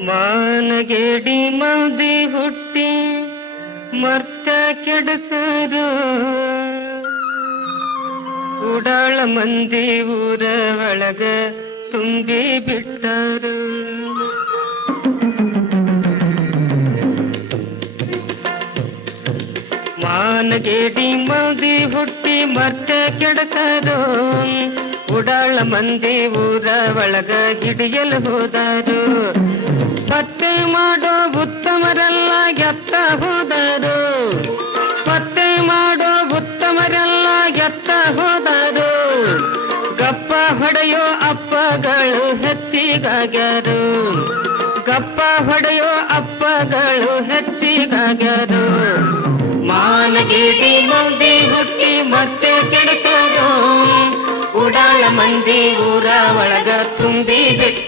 ಮಾನಗೇಡಿ ಮಂದಿ ಹುಟ್ಟಿ ಮರ್ತ ಕೆಡಸರು. ಉಡಾಳ ಮಂದಿ ಊರ ಒಳಗ ತುಂಬಿ ಬಿಟ್ಟರು. ಮಾನಗೇಡಿ ಮಂದಿ ಹುಟ್ಟಿ ಮರ್ತ ಕೆಡಸರು. ಉಡಾಳ ಮಂದಿ ಊರ ಒಳಗ ಹಿಡಿಯಲು ಹೋದರು. ಪತ್ತೆ ಮಾಡೋ ಉತ್ತಮರೆಲ್ಲ ಎತ್ತ ಹೋದರು. ಗಪ್ಪ ಹೊಡೆಯೋ ಅಪ್ಪಗಳು ಹೆಚ್ಚಿಗಾಗ್ಯರು. ಗಪ್ಪ ಹೊಡೆಯೋ ಅಪ್ಪಗಳು ಹೆಚ್ಚಿಗಾಗ್ಯರು. ಮಾನಗಿಡಿ ಮಂದಿ ಹುಟ್ಟಿ ಮತ್ತೆ ಕೆಡಿಸೋದು ಉಡಾಳ ಮಂದಿ ಊರ ಒಳಗ ತುಂಬಿ ಬಿಟ್ಟರು